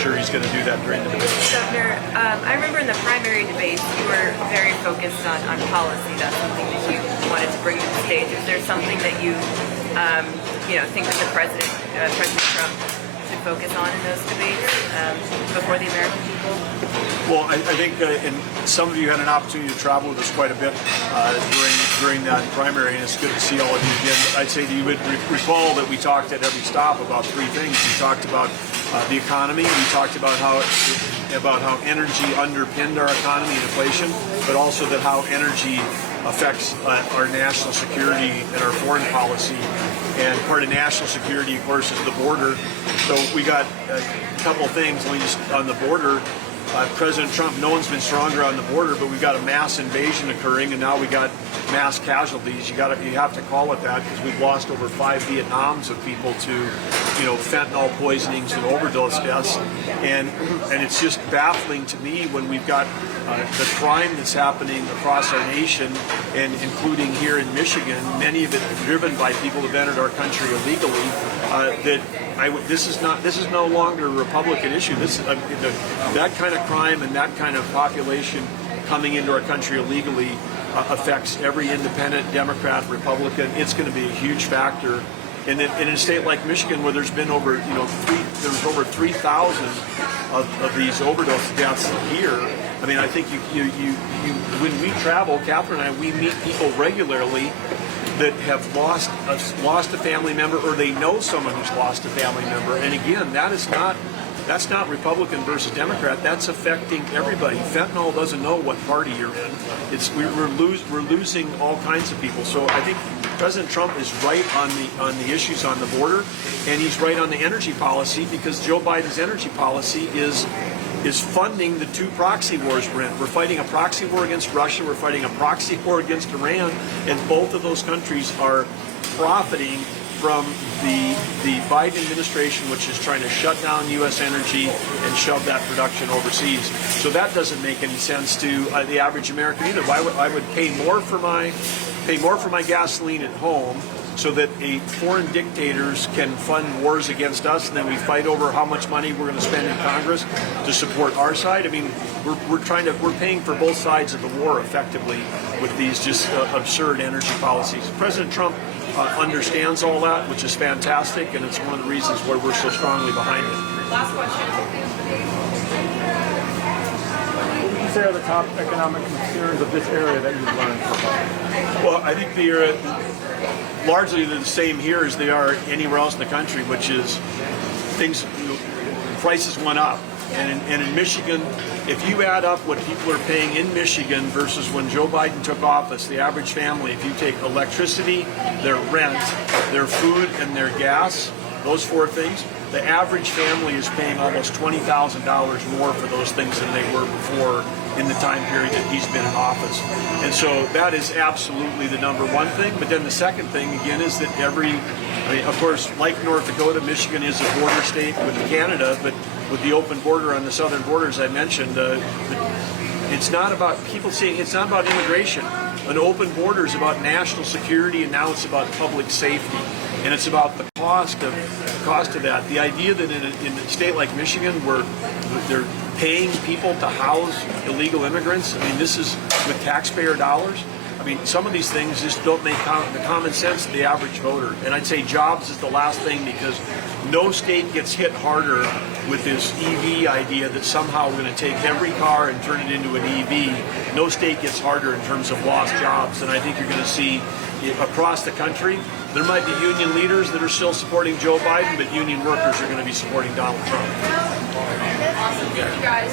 sure he's going to do that during the debate. Governor, I remember in the primary debates you were very focused on policy. That's something that you wanted to bring to the stage. Is there something that you think that the President Trump should focus on in those debates before the American people? Well, I think and some of you had an opportunity to travel with us quite a bit during that primary, and it's good to see all of you again. I'd say that you would recall that we talked at every stop about three things. We talked about the economy. We talked about how energy underpinned our economy and inflation, but also that how energy affects our national security and our foreign policy. And part of national security, of course, is the border. So we got a couple of things. On the border, President Trump, no one's been stronger on the border, but we've got a mass invasion occurring, and now we got mass casualties. You have to call it that, because we've lost over 5 Vietnams of people to, fentanyl poisonings and overdose deaths, and it's just baffling to me when we've got the crime that's happening across our nation, and including here in Michigan, many of it driven by people who've entered our country illegally. This is no longer a Republican issue. That kind of crime and that kind of population coming into our country illegally affects every independent, Democrat, Republican. It's going to be a huge factor. And in a state like Michigan, where there's been over 3,000 of these overdose deaths here. I mean, I think when we travel, Catherine and I, we meet people regularly that have lost a family member, or they know someone who's lost a family member. And again, that's not Republican versus Democrat. That's affecting everybody. Fentanyl doesn't know what party you're in. We're losing all kinds of people. So I think President Trump is right on the issues on the border, and he's right on the energy policy, because Joe Biden's energy policy is funding the two proxy wars we're in. We're fighting a proxy war against Russia. We're fighting a proxy war against Iran, and both of those countries are profiting from the Biden administration, which is trying to shut down U.S. energy and shove that production overseas. So that doesn't make any sense to the average American either. I would pay more for my gasoline at home, so that foreign dictators can fund wars against us, and then we fight over how much money we're going to spend in Congress to support our side. I mean, we're paying for both sides of the war effectively with these just absurd energy policies. President Trump understands all that, which is fantastic, and it's one of the reasons why we're so strongly behind it. Last question. What would you say are the top economic concerns of this area that you've learned so far? Well, I think they're largely the same here as they are anywhere else in the country, which is prices went up. And in Michigan, if you add up what people are paying in Michigan versus when Joe Biden took office, the average family, if you take electricity, their rent, their food, and their gas, those four things, the average family is paying almost $20,000 more for those things than they were before in the time period that he's been in office. And so that is absolutely the number one thing. But then the second thing, again, is that of course, like North Dakota, Michigan is a border state with Canada, but with the open border on the southern border, as I mentioned, it's not about people saying it's not about immigration. An open border is about national security, and now it's about public safety, and it's about the cost of that. The idea that in a state like Michigan, where they're paying people to house illegal immigrants, I mean, this is with taxpayer dollars. I mean, some of these things just don't make the common sense to the average voter. And I'd say jobs is the last thing, because no state gets hit harder with this EV idea that somehow we're going to take every car and turn it into an EV. No state gets harder in terms of lost jobs. And I think you're going to see across the country, there might be union leaders that are still supporting Joe Biden, but union workers are going to be supporting Donald Trump. Awesome. Thank you, guys.